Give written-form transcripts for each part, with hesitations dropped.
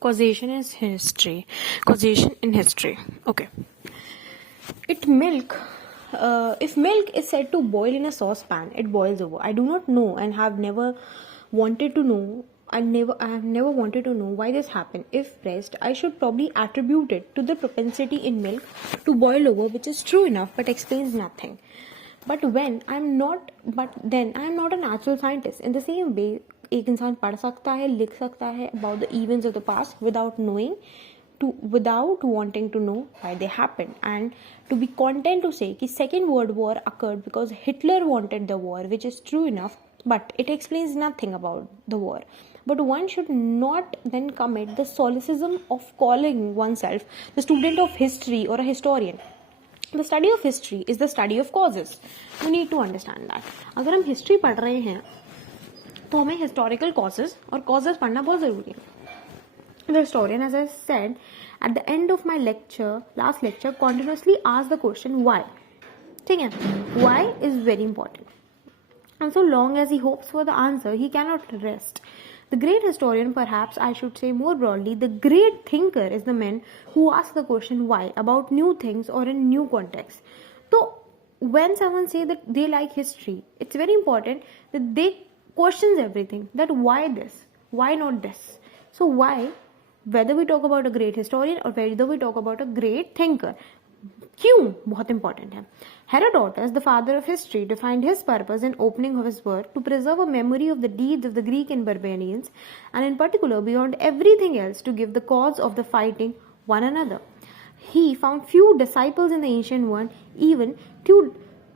Causation is history. Causation in history. Okay. If milk is said to boil in a saucepan, it boils over. I do not know and have never wanted to know. I have never wanted to know why this happened. If pressed, I should probably attribute it to the propensity in milk to boil over, which is true enough but explains nothing. But then I am not a natural scientist. In the same way, एक इंसान पढ़ सकता है, लिख सकता है about the events of the past without wanting to know why they happened, and to be content to say कि Second World War occurred because Hitler wanted the war, which is true enough, but it explains nothing about the war. But one should not then commit the solecism of calling oneself the student of history or a historian. The study of history is the study of causes. You need to understand that. अगर हम history पढ़ रहे हैं तो हमें historical causes और causes पढ़ना बहुत ज़रूरी है. The historian, as I said, at the end of my last lecture, continuously asked the question why. ठीक है? Why is very important. And so long as he hopes for the answer, he cannot rest. The great historian, perhaps I should say more broadly, the great thinker is the man who asks the question why about new things or in new contexts. So when someone say that they like history, it's very important that they questions everything. That why this? Why not this? So why? Whether we talk about a great historian or whether we talk about a great thinker. क्यों बहुत important है. Herodotus, the father of history, defined his purpose in opening of his work to preserve a memory of the deeds of the Greek and barbarians, and in particular, beyond everything else, to give the cause of the fighting one another. He found few disciples in the ancient world. Even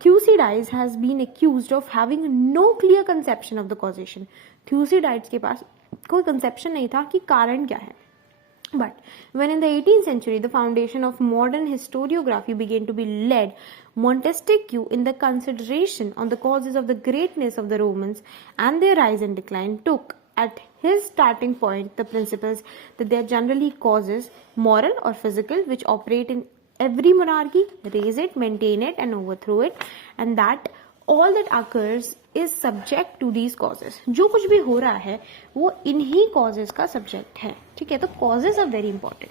Thucydides has been accused of having no clear conception of the causation. Thucydides के पास कोई conception नहीं था कि कारण क्या है. But when in the 18th century the foundation of modern historiography began to be laid, Montesquieu, in the consideration on the causes of the greatness of the Romans and their rise and decline, took at his starting point the principles that they are generally causes, moral or physical, which operate in every monarchy, raise it, maintain it and overthrow it, and that all that occurs is subject to these causes. जो कुछ भी हो रहा है वो इन्हीं causes का subject है. ठीक है, तो causes are very important.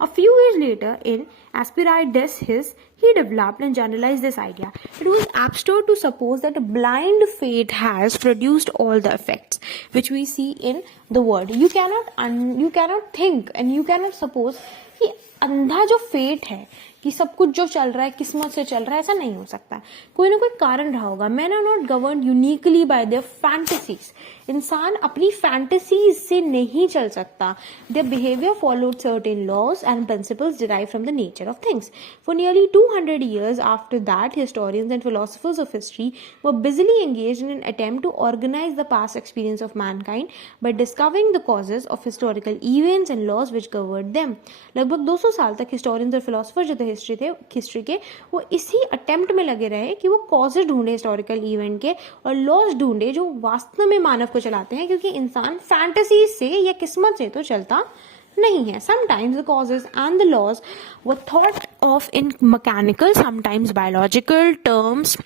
A few years later, in Asperides he developed and generalized this idea. It was absurd to suppose that a blind fate has produced all the effects which we see in the world. You cannot think and you cannot suppose कि अंधा जो fate है कि सब कुछ जो चल रहा है किस्मत से चल रहा है, ऐसा नहीं हो सकता. कोई ना कोई कारण रहा होगा. Men are not governed uniquely by their fantasies. इंसान अपनी fantasies से नहीं चल सकता. Their behavior followed certain laws and principles derived from the nature of things. For nearly 200 years after that, historians and philosophers of history were busily engaged in an attempt to organize the past experience of mankind by discovering the causes of historical events and laws which governed them. लगभग 200 साल तक historians और philosophers जो थे history के वो इसी attempt में लगे रहे कि वो कॉजेज ढूंढे हिस्टोरिकल इवेंट के और लॉज ढूंढे जो वास्तव में मानव को चलाते हैं, क्योंकि इंसान फैंटेसी से या किस्मत से तो चलता नहीं है. Sometimes the causes and the laws were thought of in mechanical, sometimes biological terms.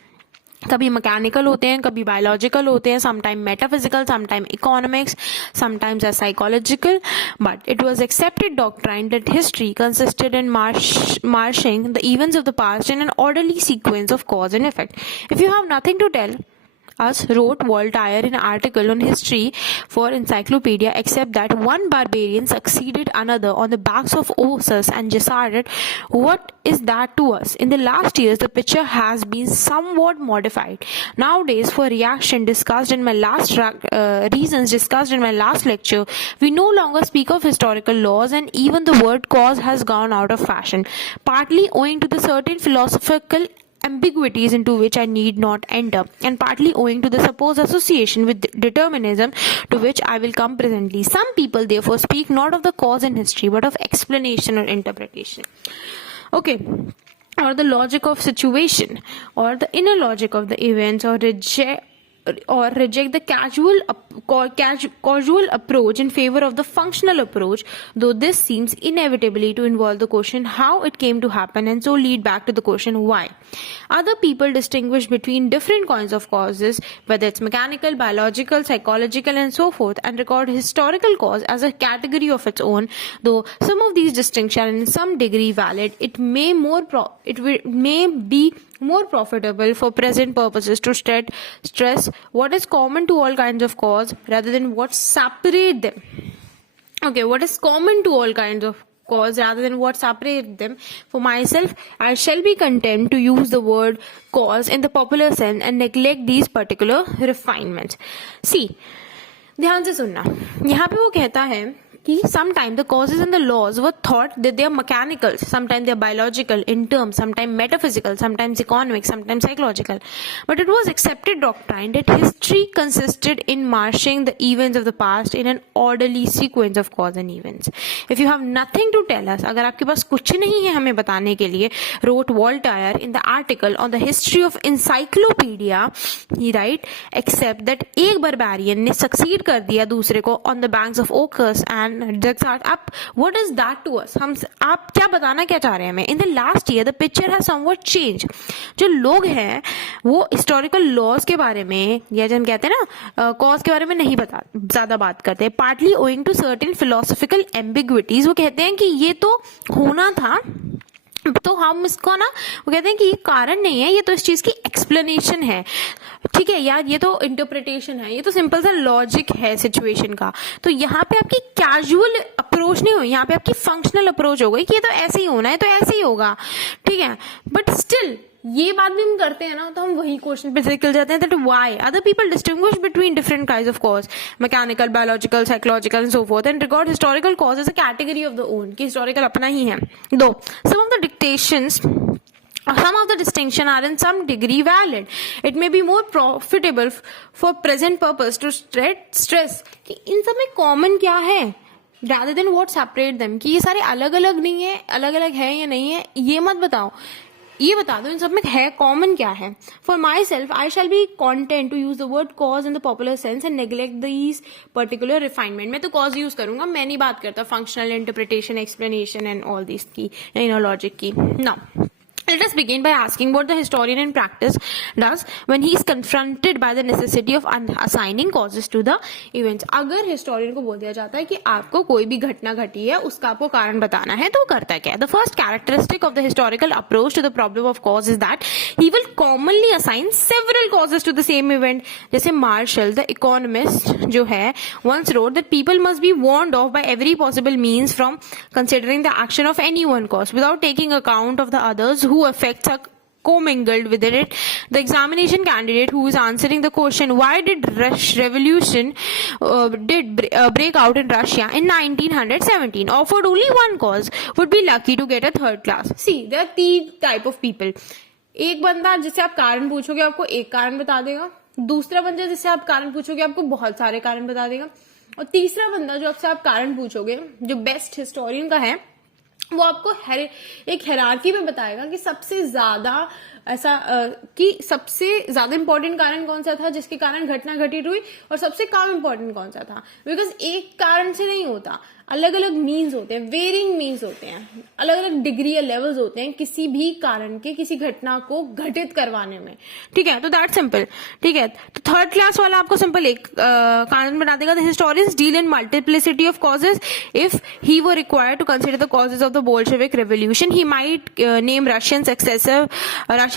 कभी मैकेनिकल होते हैं, कभी बायोलॉजिकल होते हैं, sometime metaphysical, sometime economics, sometimes as psychological. But it was accepted doctrine that history consisted in marshalling the events of the past in an orderly sequence of cause and effect. If you have nothing to tell us, wrote Voltaire in an article on history for Encyclopedia, except that one barbarian succeeded another on the backs of Osus and Jasaret. What is that to us? In the last years, the picture has been somewhat modified. Nowadays, for reasons discussed in my last lecture, we no longer speak of historical laws, and even the word cause has gone out of fashion, partly owing to the certain philosophical ambiguities into which I need not enter, and partly owing to the supposed association with determinism to which I will come presently. Some people therefore speak not of the cause in history but of explanation or interpretation. Okay, or the logic of situation, or the inner logic of the events, or or reject the causal approach in favor of the functional approach, though this seems inevitably to involve the question how it came to happen and so lead back to the question why. Other people distinguish between different kinds of causes, whether it's mechanical, biological, psychological, and so forth, and record historical cause as a category of its own. Though some of these distinctions are in some degree valid, it may be more profitable for present purposes to stress what is common to all kinds of cause rather than what separate them. Okay, what is common to all kinds of cause rather than what separate them. For myself, I shall be content to use the word cause in the popular sense and neglect these particular refinements. See, ध्यान से सुनना, यहाँ पे वो कहता है कि sometimes the causes and the laws were thought that they are mechanical, sometimes they are biological in terms, sometimes metaphysical, sometimes economic, sometimes psychological. But it was accepted doctrine that history consisted in marching the events of the past in an orderly sequence of cause and events. If you have nothing to tell us, अगर आपके पास कुछ नहीं है हमें बताने के लिए, wrote Voltaire in the article on the history of encyclopedia, he write, except that एक barbarian ने succeed कर दिया दूसरे को on the banks of Oxus and up, what is that to us? आप क्या बताना क्या चाह रहे हैं हमें? In the last year, the picture has somewhat changed. जो लोग हैं वो historical laws के बारे में या जो हम कहते हैं ना cause के बारे में नहीं ज़्यादा बात करते हैं. Partly owing to certain philosophical ambiguities, वो कहते हैं कि ये तो होना था, तो हम इसको ना वो कहते हैं कि ये कारण नहीं है, ये तो इस चीज की एक्सप्लेनेशन है. ठीक है यार, ये तो इंटरप्रिटेशन है, ये तो सिंपल सा लॉजिक है सिचुएशन का. तो यहाँ पे आपकी कैजुअल अप्रोच नहीं हुई, यहाँ पे आपकी फंक्शनल अप्रोच हो गई कि ये तो ऐसे ही होना है, तो ऐसे ही होगा. ठीक है, बट स्टिल ये बात भी हम करते हैं ना, तो हम वही क्वेश्चन पे निकल जाते हैं, that why other people distinguish between different kinds of cause, mechanical, biological, psychological and so forth, and record historical cause as a category of the own, कि हिस्टोरिकल अपना ही है. To some of the dictations, some of the distinction are in some degree valid. It may be more profitable for present purpose to stress कि इन सब में common क्या है rather than what separate them, कि ये सारे अलग अलग नहीं है, अलग अलग है या नहीं है, ये मत बताओ, ये बता दो इन सब में है कॉमन क्या है. For myself I shall be content to use the word cause in the popular sense and neglect these particular refinement. मैं तो कॉज यूज करूंगा, मैं नहीं बात करता functional interpretation, explanation and all this की, लॉजिक की. Now let us begin by asking what the historian in practice does when he is confronted by the necessity of assigning causes to the events. अगर historian को बोल दिया जाता है कि आपको कोई भी घटना घटी है उसका आपको कारण बताना है, तो करता है क्या? The first characteristic of the historical approach to the problem of cause is that he will commonly assign several causes to the same event. जैसे Marshall the economist जो है once wrote that people must be warned off by every possible means from considering the action of any one cause without taking account of the others who effects are commingled within it. The examination candidate who is answering the question why did revolution break out in Russia in 1917 offered only one cause would be lucky to get a third class. See, there are three type of people. एक बंदा जिससे आप कारण पूछोगे आपको एक कारण बता देगा, दूसरा बंदा जिससे आप कारण पूछोगे आपको बहुत सारे कारण बता देगा, और तीसरा बंदा जो आपसे आप कारण पूछोगे जो बेस्ट हिस्टोरियन का है वो आपको एक हायरार्की में बताएगा कि सबसे ज्यादा ऐसा कि सबसे ज्यादा इंपॉर्टेंट कारण कौन सा था जिसके कारण घटना घटित हुई, और सबसे कम इंपॉर्टेंट कौन सा था. बिकॉज एक कारण से नहीं होता, अलग अलग मीन्स होते हैं, वेरिंग मीन्स होते हैं, अलग अलग डिग्री या लेवल्स होते हैं किसी भी कारण के किसी घटना को घटित करवाने में. ठीक है, तो दैट सिंपल. ठीक है, तो थर्ड क्लास वाला आपको सिंपल एक कारण बता देगा. The historians deal in multiplicity of causes. If he were required to consider the causes of the Bolshevik revolution he might name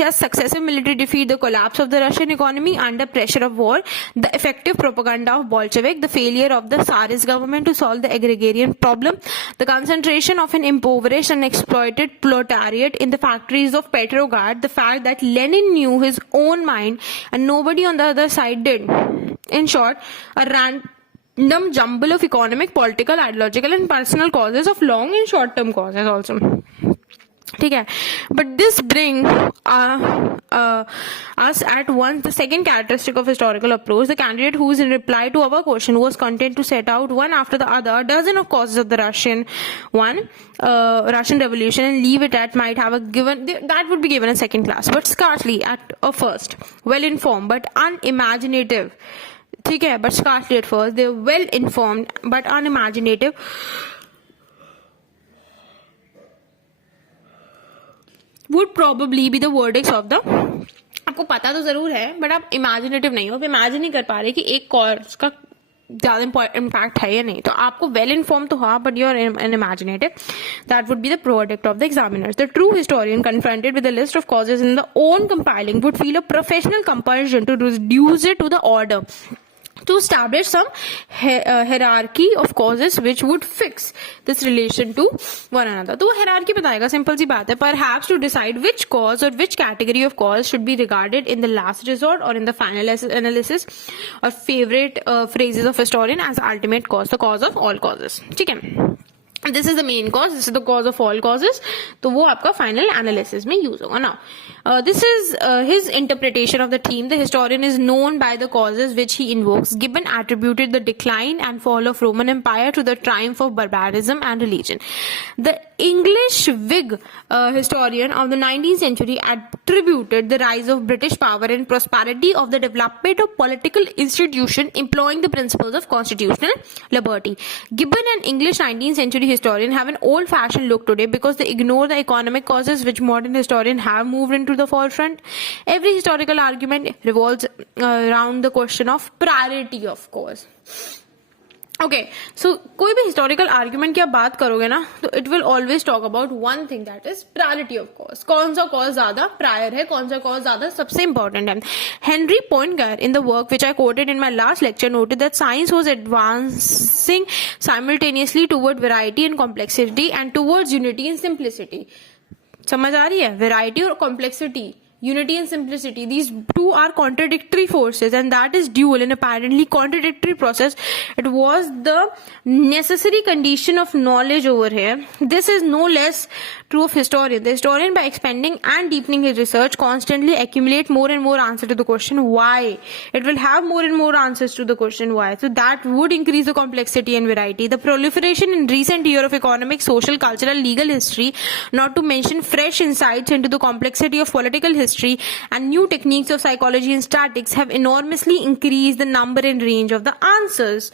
Russia's successive military defeat, the collapse of the Russian economy under pressure of war, the effective propaganda of Bolshevik, the failure of the Tsarist government to solve the agrarian problem, the concentration of an impoverished and exploited proletariat in the factories of Petrograd, the fact that Lenin knew his own mind and nobody on the other side did. In short, a random jumble of economic, political, ideological and personal causes of long and short term causes also. ठीक है, but this bring us at once the second characteristic of historical approach. The candidate who is in reply to our question was content to set out one after the other a dozen of causes of the Russian Revolution and leave it at might have a given that would be given a second class, but scarcely at a first. Well informed but unimaginative. ठीक है, but scarcely at first. They were well informed but unimaginative. Would probably be the verdicts of the, आपको पता तो जरूर है but आप imaginative नहीं हो, आप इमेजिन नहीं कर पा रहे कि एक कॉज का ज्यादा इम्पैक्ट है या नहीं. तो आपको वेल इन्फॉर्म तो हुआ but you're imaginative. That would be the product of the examiners. The true historian confronted with a list of causes in the own compiling would feel a professional compulsion to reduce it to the order, to establish some hierarchy of causes which would fix this relation to one another. तो वो hierarchy बताएगा, simple सी बात है. Perhaps to decide which cause or which category of cause should be regarded in the last resort or in the final analysis or favorite phrases of historian as ultimate cause, the cause of all causes. ठीक है, this is the main cause, this is the cause of all causes. तो वो आपका final analysis में use होगा. Now this is his interpretation of the theme. The historian is known by the causes which he invokes. Gibbon attributed the decline and fall of Roman Empire to the triumph of barbarism and religion. The English Whig historian of the 19th century attributed the rise of British power and prosperity of the development of political institution employing the principles of constitutional liberty. Gibbon, an English 19th century historian, have an old-fashioned look today because they ignore the economic causes which modern historians have moved into the forefront. Every historical argument revolves around the question of priority of cause. Okay so कोई भी historical argument की आप बात करोगे ना तो it will always talk about one thing, that is priority of cause. कौन सा कॉज ज्यादा प्रायर है, कौन सा कॉज ज्यादा सबसे इंपॉर्टेंट है. Henri Poincare in the work which I quoted in my last lecture noted that science was advancing simultaneously toward variety and complexity and towards unity and simplicity. समझ आ रही है? वेराइटी और complexity, unity and simplicity, these two are contradictory forces and that is dual and apparently contradictory process. It was the necessary condition of knowledge over here. This is no less true of historian. The historian, by expanding and deepening his research, constantly accumulate more and more answers to the question why. It will have more and more answers to the question why. So that would increase the complexity and variety. The proliferation in recent year of economic, social, cultural, legal history, not to mention fresh insights into the complexity of political history and new techniques of psychology and statistics, have enormously increased the number and range of the answers.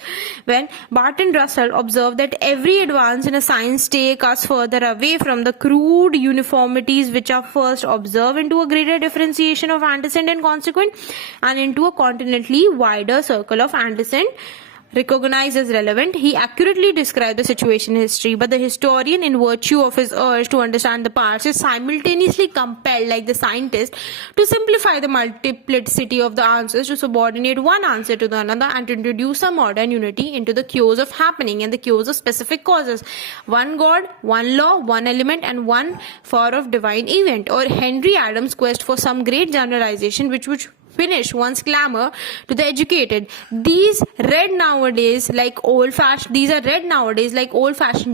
When Bertrand Russell observed that every advance in a science takes us further away from the crude uniformities which are first observed into a greater differentiation of antecedent and consequent and into a continentally wider circle of antecedent recognized as relevant, he accurately described the situation in history. But the historian, in virtue of his urge to understand the past, is simultaneously compelled, like the scientist, to simplify the multiplicity of the answers, to subordinate one answer to the another, and to introduce some order and unity into the cause of happening and the cause of specific causes. One God, one law, one element, and one form of divine event. Or Henry Adams' quest for some great generalization which would finish one's clamor to the educated. These are read nowadays like old-fashioned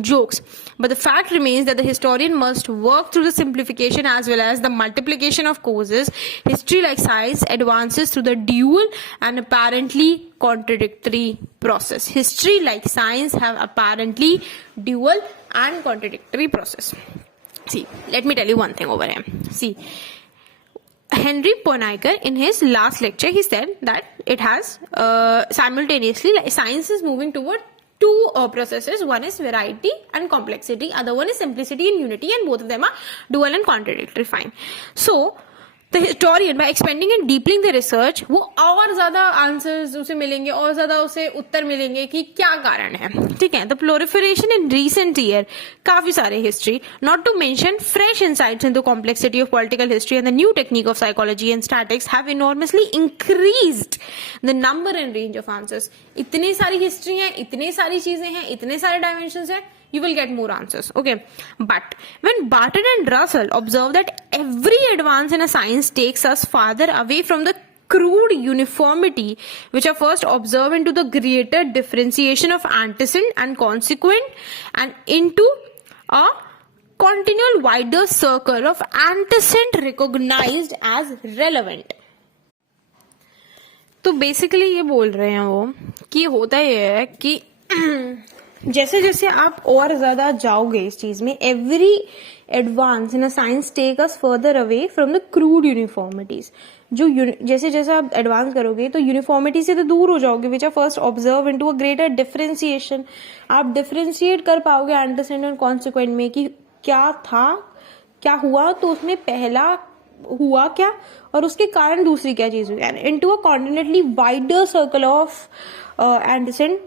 jokes. But the fact remains that the historian must work through the simplification as well as the multiplication of causes. History, like science, advances through the dual and apparently contradictory process. History, like science, have apparently dual and contradictory process. See, let me tell you one thing over here. See, Henry Poniker, in his last lecture, he said that it has simultaneously, like, science is moving toward two processes. One is variety and complexity, other one is simplicity and unity, and both of them are dual and contradictory. Fine. So the historian, by expanding and deepening the research, वो और ज्यादा answers उसे मिलेंगे और ज्यादा उसे उत्तर मिलेंगे कि क्या कारण है. ठीक है, the proliferation in recent year, काफी सारे history, not to mention fresh insights into complexity of political history and the new technique of psychology and statistics, have enormously increased the number and range of answers. इतनी सारी history है, इतनी सारी चीजें हैं, इतने सारे dimensions हैं, you will get more answers. Okay, but when Barton and Russell observe that every advance in a science takes us farther away from the crude uniformity which are first observed into the greater differentiation of antecedent and consequent and into a continual wider circle of antecedent recognized as relevant. तो basically ये बोल रहे हैं वो कि होता ये है कि जैसे जैसे आप और ज्यादा जाओगे इस चीज में, every advance in a science take us further away from the crude uniformities. जो जैसे जैसे आप एडवांस करोगे तो यूनिफॉर्मिटी से तो दूर हो जाओगे, which are first observe into a greater differentiation. आप डिफरेंशिएट कर पाओगे एंटीसेडेंट और कॉन्सिक्वेंट में कि क्या था, क्या हुआ, तो उसमें पहला हुआ क्या और उसके कारण दूसरी क्या चीज हुई. And into a continentally wider circle of antecedent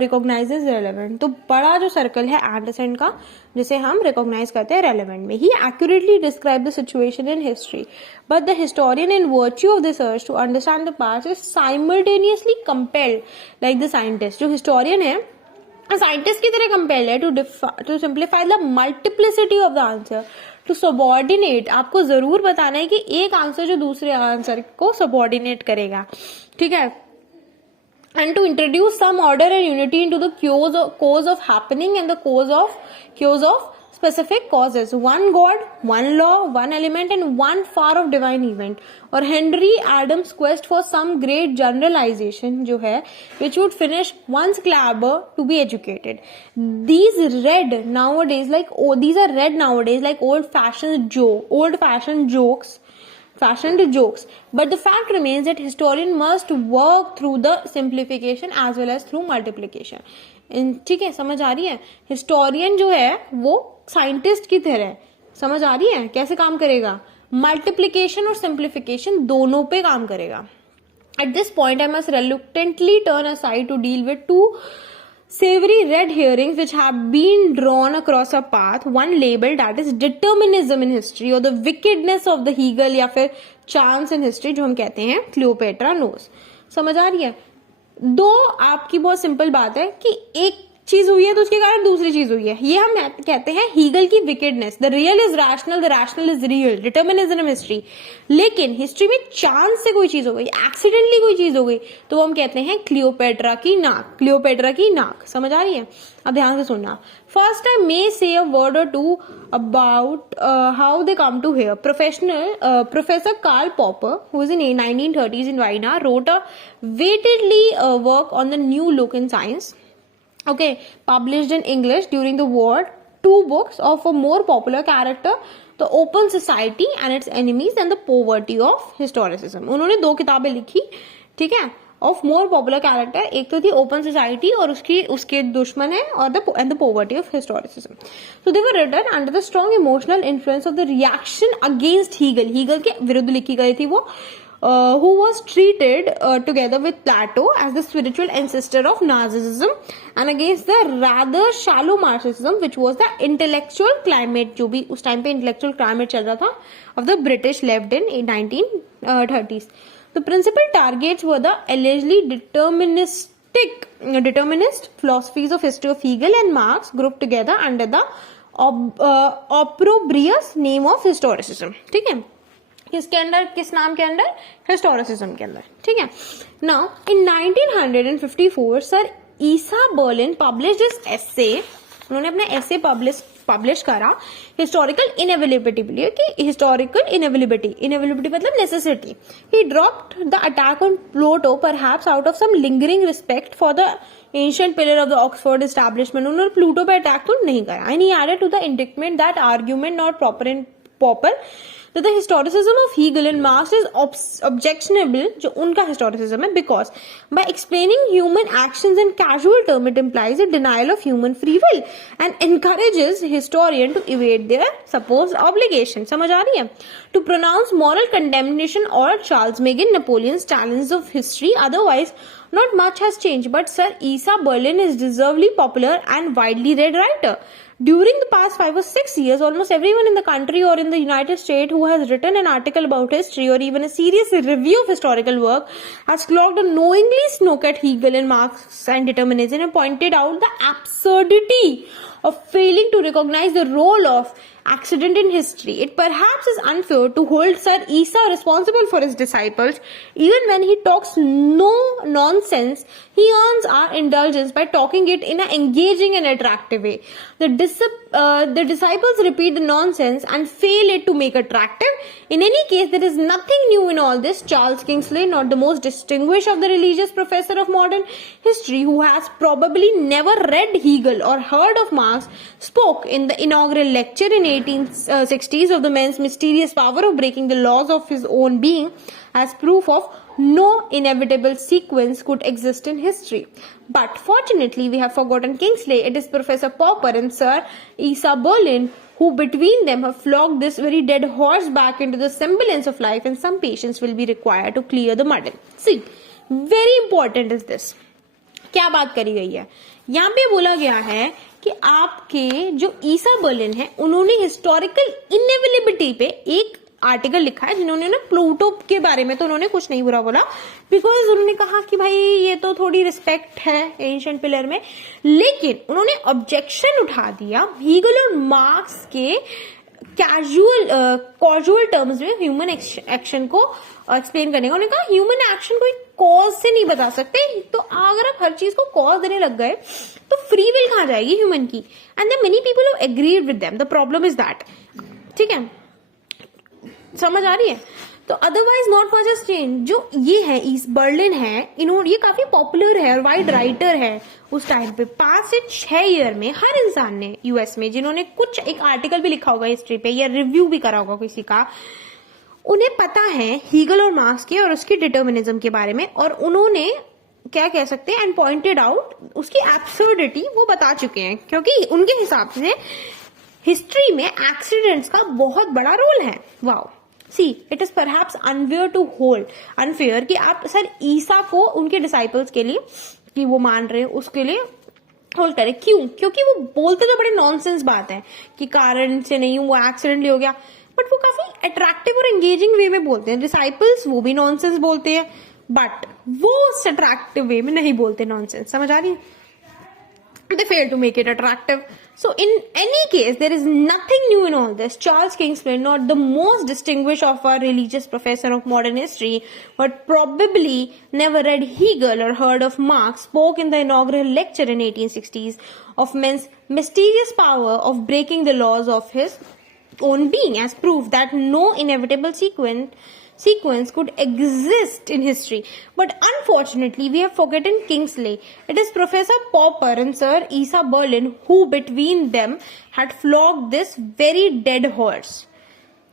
recognises relevant. तो बड़ा जो सर्कल है एंटीसेडेंट का जिसे हम रिकॉग्नाइज करते हैं रेलेवेंट में. He accurately describe the situation in history, but the historian in virtue of this urge to understand the past is simultaneously compelled like the scientist. जो हिस्टोरियन है साइंटिस्ट की तरह कंपेल्ड है to simplify the multiplicity of the answer, to subordinate. आपको जरूर बताना है कि एक आंसर जो दूसरे आंसर को सबॉर्डिनेट करेगा, ठीक है. And to introduce some order and unity into the cause of happening and the cause of specific causes. One God, one law, one element, and one far of divine event. Or Henry Adams' quest for some great generalization, जो है, which would finish one's caliber to be educated. These are read nowadays like old-fashioned jokes. Fashioned jokes, but the fact remains that historian must work through the simplification as well as through multiplication. ठीक है, समझ आ रही है. Historian जो है वो scientist की तरह, समझ आ रही है कैसे काम करेगा, मल्टीप्लीकेशन और सिंप्लीफिकेशन दोनों पे काम करेगा. At this point I must reluctantly turn aside to deal with two savory red herrings which have been drawn across a path. One labeled that is determinism in history or the wickedness of the Hegel या फिर chance in history जो हम कहते हैं Cleopatra nose. समझ आ रही है. दो आपकी बहुत सिंपल बात है कि एक चीज हुई है तो उसके कारण दूसरी चीज हुई है. ये हम कहते हैं हीगल की wickedness. The real is rational, the rational is real, determinism in history. लेकिन हिस्ट्री में चांस से कोई चीज हो गई, एक्सीडेंटली कोई चीज हो गई, तो हम कहते हैं क्लियोपेट्रा की नाक. समझ आ रही है. अब ध्यान से सुनना. First I may say a word or two about how they come to hear. Professor Karl Popper, who is in 1930s in Vienna, wrote a weightedly work on the new look in science. Okay, published in English during the war. Two books of a more popular character, The Open Society and Its Enemies and the Poverty of Historicism. उन्होंने दो किताबें लिखी, ठीक है, of more popular character. एक तो थी open society और उसके दुश्मन है और the poverty of historicism. So they were written under the strong emotional influence of the reaction against Hegel के विरुद्ध लिखी गई थी वो, who was treated together with Plato as the spiritual ancestor of Nazism and against the rather shallow Marxism which was the intellectual climate, जो भी उस time पे intellectual climate चल रहा था of the British left in 1930s. The principal targets were the allegedly determinist philosophies of history of Hegel and Marx grouped together under the opprobrious name of historicism. ठीक है, किसके under, किस नाम के under, historicism के अंदर. ठीक है. Now in 1954 sir Isa Berlin published this एसे. उन्होंने अपना एसे पब्लिश करा हिस्टोरिकल इनएविलिबिलिटी की. हिस्टोरिकल इनएविलिबिलिटी मतलब necessity. He dropped the attack on Plato perhaps out of some lingering respect for the ancient pillar of the Oxford establishment. उन्होंने Plato पे attack तो नहीं करा. And he added to the indictment that argument not proper that the historicism of Hegel and Marx is objectionable, जो उनका historicism है, because by explaining human actions in casual term it implies a denial of human free will and encourages historian to evade their supposed obligation. समझ आ रही है. To pronounce moral condemnation or Charles Magan Napoleon's challenges of history, otherwise not much has changed. But Sir Asa Berlin is deservedly popular and widely read writer. During the past 5 or 6 years, almost everyone in the country or in the United States who has written an article about history or even a serious review of historical work has clocked a knowingly snook at Hegel and Marx and determinism and pointed out the absurdity of failing to recognize the role of accident in history. It perhaps is unfair to hold Sir Isa responsible for his disciples. Even when he talks no nonsense, he earns our indulgence by talking it in an engaging and attractive way. The disciples repeat the nonsense and fail it to make attractive. In any case, there is nothing new in all this. Charles Kingsley, not the most distinguished of the religious professor of modern history, who has probably never read Hegel or heard of Marx, spoke in the inaugural lecture in 1860s of the man's mysterious power of breaking the laws of his own being as proof of no inevitable sequence could exist in history. But fortunately, we have forgotten Kingsley. It is Professor Popper and Sir Isa Berlin who between them have flogged this very dead horse back into the semblance of life, and some patience will be required to clear the muddle. See, very important is this. क्या बात करी गई है यहाँ पे? बोला गया है कि आपके जो ईसा बर्लिन है उन्होंने हिस्टोरिकल इनएविलिबिलिटी पे एक आर्टिकल लिखा है, जिन्होंने ना प्लूटो के बारे में तो उन्होंने कुछ नहीं बुरा बोला, बिकॉज उन्होंने कहा कि भाई ये तो थोड़ी रिस्पेक्ट है एंशिएंट पिलर में, लेकिन उन्होंने ऑब्जेक्शन उठा दिया हीगल और मार्क्स के कॉजुअल टर्म्स में ह्यूमन एक्शन को एक्सप्लेन करने का। उन्होंने कहा ह्यूमन एक्शन कोई कॉज से नहीं बता सकते, तो अगर आप हर चीज को कॉज देने लग गए तो फ्री विल कहां जाएगी ह्यूमन की? And there many people have agreed with them. The problem is that, ठीक है, समझ आ रही है? तो otherwise not much has change. जो ये है ईस्ट बर्लिन है, इन्होंने ये काफी पॉपुलर है और वाइड राइटर है उस टाइम पे। 5 से 6 ईयर में हर इंसान ने यूएस में जिन्होंने कुछ एक आर्टिकल भी लिखा होगा हिस्ट्री पे या रिव्यू भी करा होगा किसी का, उन्हें पता है हीगल और मार्क्स के और उसकी डिटर्मिनिज्म के बारे में, और उन्होंने क्या कह सकते हैं एंड पॉइंटेड आउट उसकी एब्सर्डिटी वो बता चुके हैं, क्योंकि उनके हिसाब से हिस्ट्री में एक्सीडेंट्स का बहुत बड़ा रोल है। Wow, see it is perhaps unfair कि आप सर ईसा को उनके डिसाइपल्स के लिए कि वो मान रहे उसके लिए होल्ड करें। क्यों? क्योंकि वो बोलते तो बड़े नॉनसेंस बात है कि कारण से नहीं वो एक्सीडेंटली हो गया, बट वो काफी अट्रैक्टिव और एंगेजिंग वे में बोलते हैं। डिसाइपल्स वो भी नॉनसेंस बोलते हैं, बट वो उस अट्रैक्टिव वे में नहीं बोलते नॉनसेंस। समझ आ रही है? They fail to make it attractive. So in any case, there is nothing new in all this. Charles Kingsley, not the most distinguished of our religious professor of modern history, but probably never read Hegel or heard of Marx, spoke in the inaugural lecture in 1860s of man's mysterious power of breaking the laws of his own being as proof that no inevitable sequence could exist in history. But unfortunately, we have forgotten Kingsley. It is Professor Popper and Sir Isa Berlin who between them had flogged this very dead horse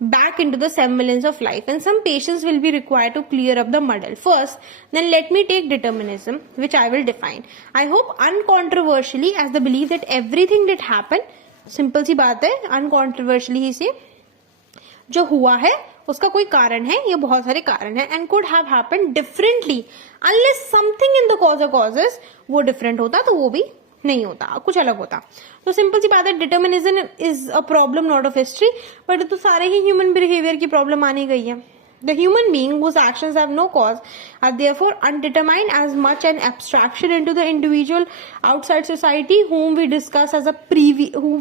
back into the semblance of life, and some patience will be required to clear up the muddle. First, then let me take determinism, which I will define. I hope uncontroversially as the belief that everything that happened, simple सी बात है, uncontroversially ही से जो हुआ है उसका कोई कारण है या बहुत सारे कारण है, and could have happened differently unless something in the cause of causes वो डिफरेंट होता तो वो भी नहीं होता, कुछ अलग होता। तो सिंपल सी बात है, determinism is a problem not of history, but तो सारे ही ह्यूमन बिहेवियर की प्रॉब्लम आनी गई है। The human being whose actions have no cause are therefore undetermined as much an abstraction into the individual outside society, whom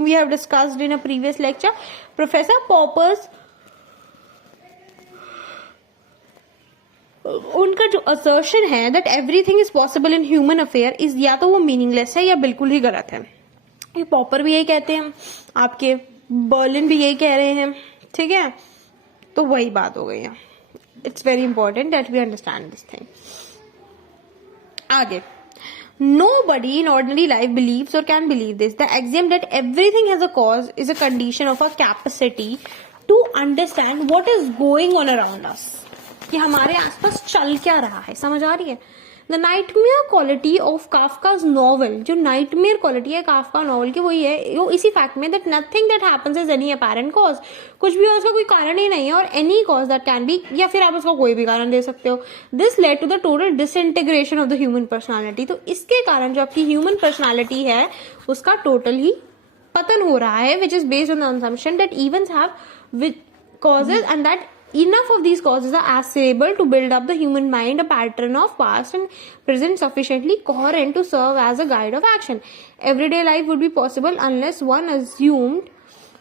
we have discussed in a previous lecture. Professor Popper's उनका जो assertion है that everything is possible in human affair is या तो वो meaningless है या बिल्कुल ही गलत है। ये पॉपर भी यही कहते हैं, आपके बर्लिन भी यही कह रहे हैं, ठीक है? तो वही बात हो गई है। It's very important that we understand this thing. आगे, nobody in ordinary life believes or can believe this. The axiom that everything has a cause is a condition of our capacity to understand what is going on around us, कि हमारे आसपास चल क्या रहा है। समझ आ रही है? The nightmare quality of Kafka's novel, जो नाइटमेयर क्वालिटी है काफ्का नॉवल की, वही है वो इसी फैक्ट में that nothing that happens is any apparent cause, कुछ भी उसका कोई कारण ही नहीं है, और any cause that can be, या फिर आप उसका कोई भी कारण दे सकते हो। This led to the total disintegration of the human personality. तो इसके कारण जो आपकी ह्यूमन पर्सनालिटी है उसका टोटल ही पतन हो रहा है, which is based on the assumption that events have causes and that enough of these causes are answerable to build up the human mind a pattern of past and present sufficiently coherent to serve as a guide of action. Everyday life would be possible unless one assumed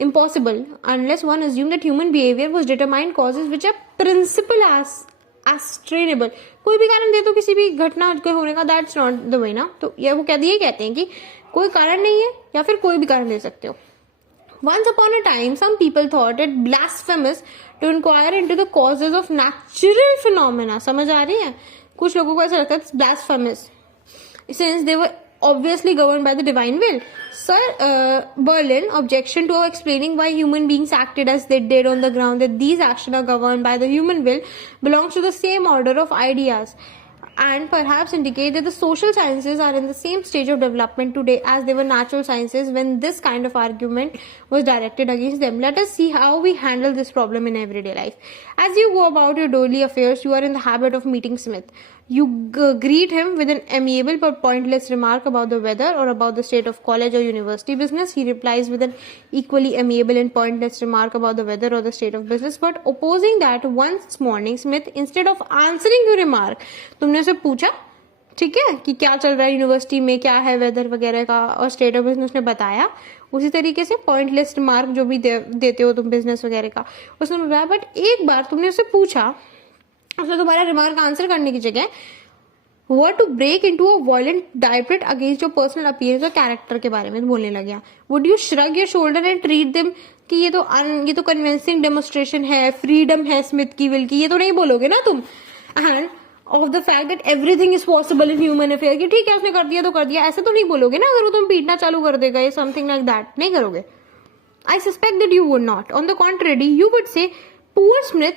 impossible unless one assumed that human behavior was determined causes which are principle as trainable. कोई भी कारण दे तो किसी भी घटना के होने का, दैट्स नॉट द वे ना. तो ये वो कहते हैं कि कोई कारण नहीं है या फिर कोई भी कारण दे सकते हो. Once upon a time, some people thought it blasphemous to inquire into the causes of natural phenomena. समझ आ रही है? कुछ लोगों को ऐसा लगता है blasphemous, since they were obviously governed by the divine will. Sir Berlin objection to explaining why human beings acted as they did on the ground that these actions are governed by the human will belongs to the same order of ideas, and perhaps indicate that the social sciences are in the same stage of development today as they were natural sciences when this kind of argument was directed against them. Let us see how we handle this problem in everyday life. As you go about your daily affairs, you are in the habit of meeting Smith. You greet him with an amiable but pointless remark about the weather or about the state of college or university business. He replies with an equally amiable and pointless remark about the weather or the state of business. But opposing that, once morning, Smith, instead of answering your remark, तुमने उसे पूछा, ठीक है, कि क्या चल रहा है यूनिवर्सिटी में, क्या है वेदर वगैरह का और स्टेट ऑफ बिजनेस, उसने बताया. उसी तरीके से पॉइंटलेस रिमार्क जो भी देते हो तुम बिजनेस वगैरह का, उसने बताया. बट एक बार तुमने उसे पूछा, उसने तुम्हारा रिमार्क आंसर करने की जगह were to break into a violent tirade against your personal appearance और कैरेक्टर के बारे में बोलने लग गया. Would you shrug your shoulder and treat them कि ये तो कन्विंसिंग डेमोन्स्ट्रेशन है, फ्रीडम है स्मिथ की विल की, ये तो नहीं बोलोगे ना तुम. End of the fact that everything is possible in human affair, कि ठीक है उसने कर दिया तो कर दिया, ऐसे तो नहीं बोलोगे ना. अगर वो तुम पीटना चालू कर देगा या समथिंग लाइक दैट, नहीं करोगे. आई suspect that you would not. On the contrary you would say poor Smith.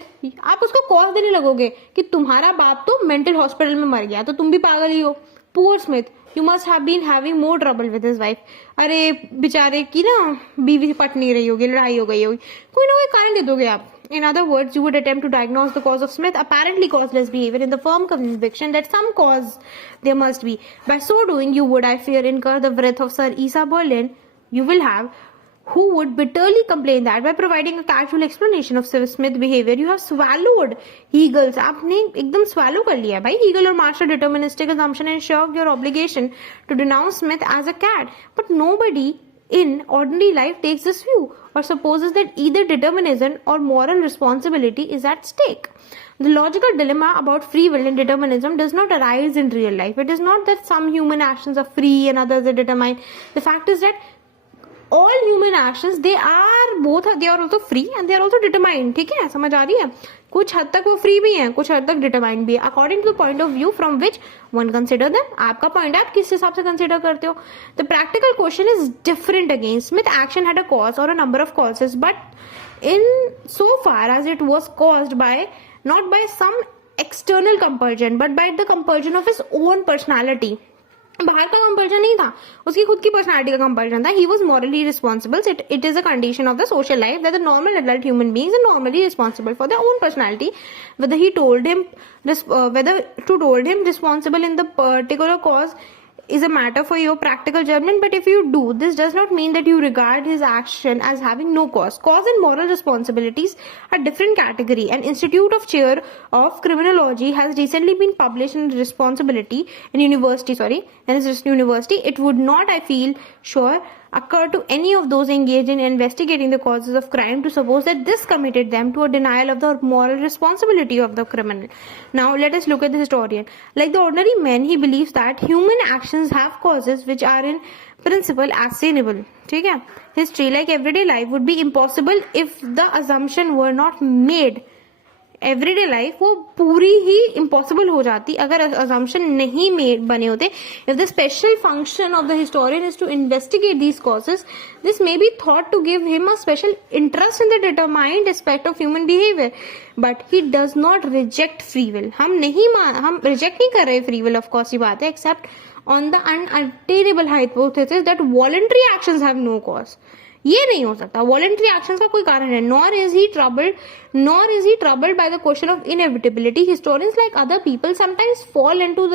आप उसको कॉज देने लगोगे कि तुम्हारा बाप तो मेंटल हॉस्पिटल में मर गया तो तुम भी पागल ही हो. Poor Smith, you must have been having more trouble with his wife. अरे बेचारे की ना बीवी पट नहीं रही होगी, लड़ाई हो गई होगी, कोई ना कोई कारण दे दोगे आप. In other words, you would attempt to diagnose the cause of Smith apparently causeless behavior in the firm conviction that some cause there must be. By so doing, you would, I fear, incur the wrath of Sir Isa Berlin. You will have, who would bitterly complain that by providing a casual explanation of Smith behavior, you have swallowed Hegel's. आपने एकदम swallow कर लिया भाई Hegel और Marshall deterministic assumption and shirked your obligation to denounce Smith as a cad. But nobody in ordinary life takes this view or supposes that either determinism or moral responsibility is at stake. The logical dilemma about free will and determinism does not arise in real life. It is not that some human actions are free and others are determined. The fact is that all human actions, they are also free and they are also determined. ठीक है, समझ आ रही है? कुछ हद तक वो फ्री भी हैं, कुछ हद तक डिटरमाइंड भी है, according to the point of view from which one consider them. आपका पॉइंट आप किस हिसाब से कंसिडर करते हो. The practical question is different again. Smith action had a cause और a number of causes, but in so far as it was caused by not by some external compulsion but by the compulsion of his own personality. बाहर का compulsion नहीं था, उसकी खुद की personality का compulsion था. He was morally responsible. It is a condition of the social life that the normal adult human beings are normally responsible for their own personality, whether to hold him responsible in the particular cause is a matter for your practical judgment. But if you do, this does not mean that you regard his action as having no cause. Cause and moral responsibilities are different category. An Institute of Chair of Criminology has recently been published in responsibility in university. It would not, I feel sure, occur to any of those engaged in investigating the causes of crime to suppose that this committed them to a denial of the moral responsibility of the criminal. Now let us look at the historian. Like the ordinary man, he believes that human actions have causes which are in principle assailable. ठीक है? History, like everyday life, would be impossible if the assumption were not made. Everyday life वो पूरी ही impossible हो जाती अगर assumption नहीं बने होते. If the special function of the historian is to investigate these causes, this may be thought to give him a special interest in the determined aspect of human behaviour, but he does not reject free will. हम reject नहीं कर रहे free will, of course, ये बात है, except on the unattainable hypothesis that voluntary actions have no cause. ये नहीं हो सकता, वॉलंटरी एक्शंस का कोई कारण है. Nor is he troubled by the question of inevitability. Historians like other people sometimes fall into the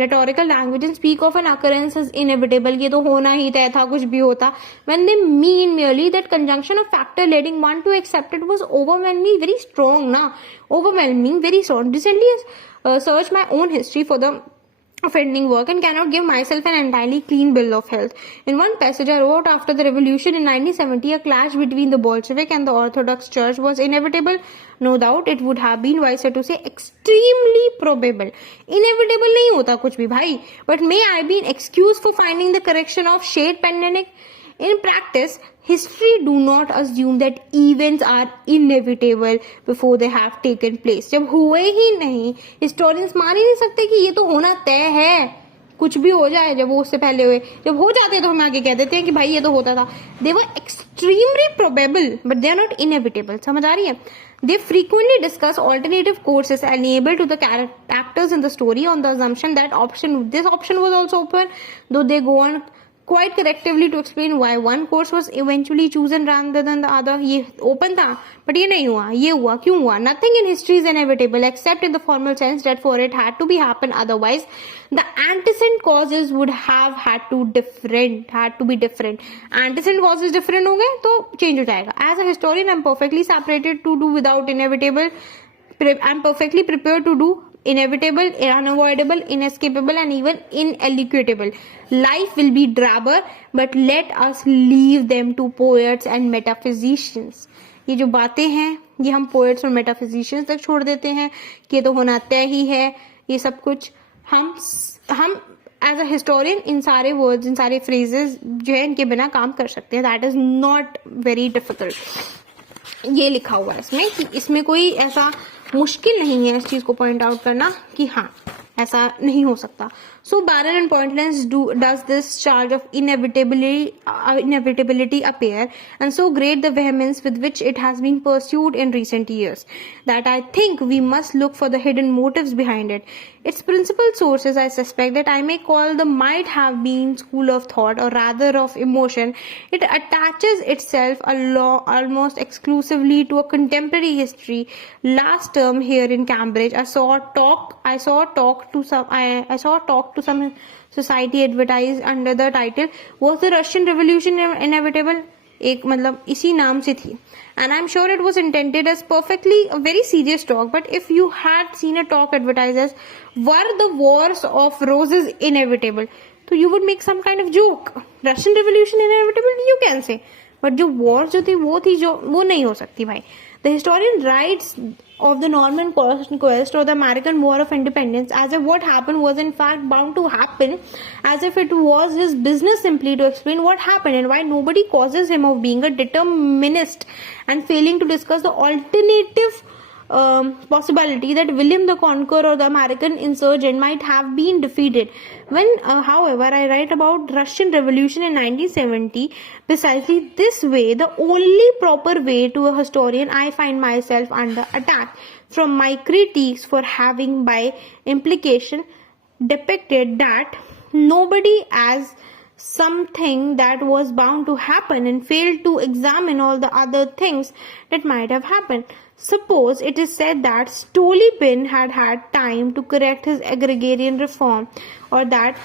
rhetorical language and speak of an occurrence as inevitable. ये तो होना ही तय था, कुछ भी होता, when they mean merely that conjunction of factor leading one to accept it was overwhelmingly very strong. Recently searched my own history for the offending work and cannot give myself an entirely clean bill of health. In one passage I wrote, after the revolution in 1970, a clash between the Bolshevik and the Orthodox Church was inevitable. No doubt it would have been wiser to say extremely probable. Inevitable नहीं होता कुछ भी भाई. But may I be excused for finding the correction of shade pandemic? In practice, history do not assume that events are inevitable before they have taken place. जब हुए ही नहीं, historians मान ही नहीं सकते कि ये तो होना तय है, कुछ भी हो जाए जब वो उससे पहले हुए. जब हो जाते तो हम आगे कह देते हैं कि भाई ये तो होता था. They were extremely probable, but they are not inevitable. समझ आ रही है? They frequently discuss alternative courses enable to the actors in the story on the assumption that this option was also open, though they go on quite correctively to explain why one course was eventually chosen rather than the other. ये open था, but ये नहीं हुआ, ये हुआ, क्यों हुआ? Nothing in history is inevitable except in the formal sense that for it had to be happen, otherwise the antecedent causes would have had to be different. Antecedent causes different हो गए तो change हो जाएगा. As a historian, I'm perfectly separated to do without inevitable. I'm perfectly prepared to do inevitable, unavoidable, inescapable and even inelucutable. Life will be drabber, but let us leave them to poets and metaphysicians. ये जो बातें हैं ये हम poets और metaphysicians तक छोड़ देते हैं कि ये तो होना तय ही है. ये सब कुछ हम as a historian इन सारे words, इन सारे phrases जो है इनके बिना काम कर सकते हैं. That is not very difficult. ये लिखा हुआ है इसमें कि इसमें कोई ऐसा मुश्किल नहीं है इस चीज को पॉइंट आउट करना कि हाँ ऐसा नहीं हो सकता. So barren and pointless does this charge of inevitability appear, and so great the vehemence with which it has been pursued in recent years, that I think we must look for the hidden motives behind it. Its principal sources, I suspect, that I may call the might have been school of thought, or rather of emotion. It attaches itself almost exclusively to a contemporary history. Last term here in Cambridge, I saw a talk to some society advertised under the title "Was the Russian Revolution Inevitable?" एक मतलब इसी नाम से थी. And I'm sure it was intended as perfectly a very serious talk, but if you had seen a talk advertised as "Were the Wars of Roses Inevitable?" so you would make some kind of joke. Russian Revolution inevitable, you can say, but जो wars जो थी वो नहीं हो सकती भाई. The historian writes of the Norman Conquest or the American War of Independence as if what happened was in fact bound to happen, as if it was his business simply to explain what happened and why. Nobody causes him of being a determinist and failing to discuss the alternative possibility that William the Conqueror or the American insurgent might have been defeated. When, however, I write about Russian Revolution in 1970, precisely this way, the only proper way to a historian, I find myself under attack from my critiques for having by implication depicted that nobody as something that was bound to happen and failed to examine all the other things that might have happened. Suppose it is said that Stolypin had time to correct his agrarian reform, or that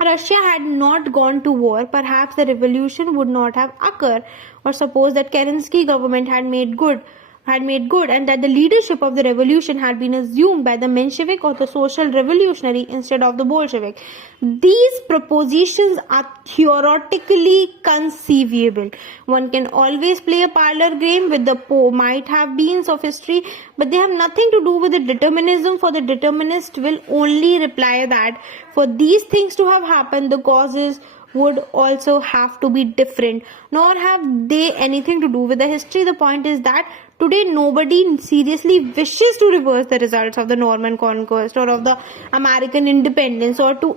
Russia had not gone to war, perhaps the revolution would not have occurred. Or suppose that Kerensky government had made good and that the leadership of the revolution had been assumed by the Menshevik or the social revolutionary instead of the Bolshevik. These propositions are theoretically conceivable. One can always play a parlor game with the might have beens of history, but they have nothing to do with the determinism, for the determinist will only reply that for these things to have happened, the causes would also have to be different, nor have they anything to do with the history. The point is that today nobody seriously wishes to reverse the results of the Norman Conquest or of the American independence, or to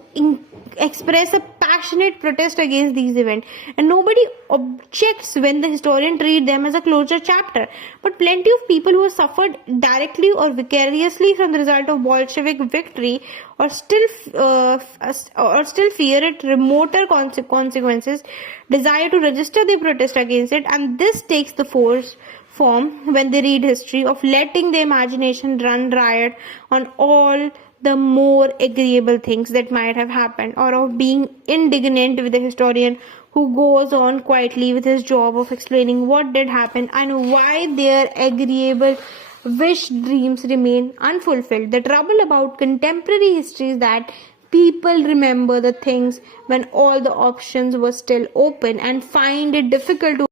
express a passionate protest against these events, and nobody objects when the historian treats them as a closure chapter. But plenty of people who have suffered directly or vicariously from the result of Bolshevik victory or still fear its remoter consequences desire to register their protest against it, and this takes the form when they read history of letting the imagination run riot on all the more agreeable things that might have happened, or of being indignant with the historian who goes on quietly with his job of explaining what did happen and why their agreeable wish dreams remain unfulfilled. The trouble about contemporary history is that People remember the things when all the options were still open and find it difficult to